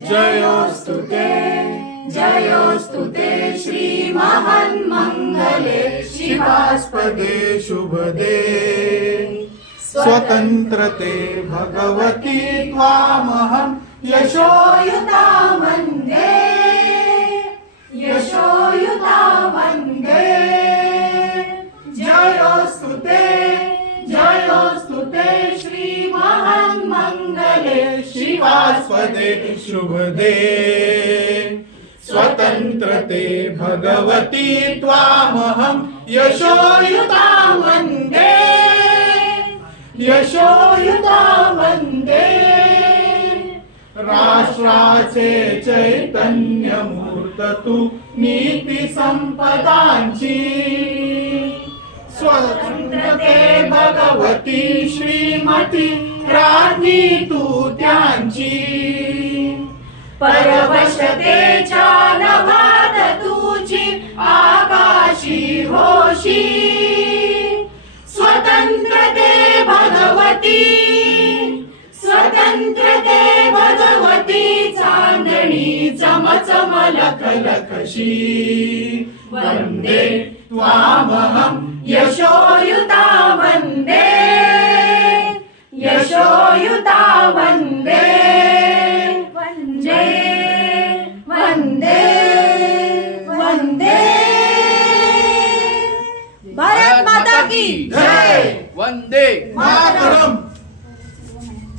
जयोस्तु ते श्री महान्मंगले शिवास्पदे शुभदे स्वतंत्रते भगवती त्वामहं यशोयुता वन्दे जयोस्तु ते श्री महान्मंगले शिवास्पदे शुभदे स्वतंत्रते भगवती त्वामहं यशोयुता वन्दे राष्ट्राचे चैतन्य मूर्त तू नीती संपदांची स्वतंत्रते भगवती श्रीमती राणी तू त्यांची परवशतेच्या नभात तुझी आकाशी होशी स्वतंत्रते भगवती चांदणी चमचम लखलखशी वंदे त्वामहं यशोयुता वन्दे भारत माता की जय वंदे मातरम।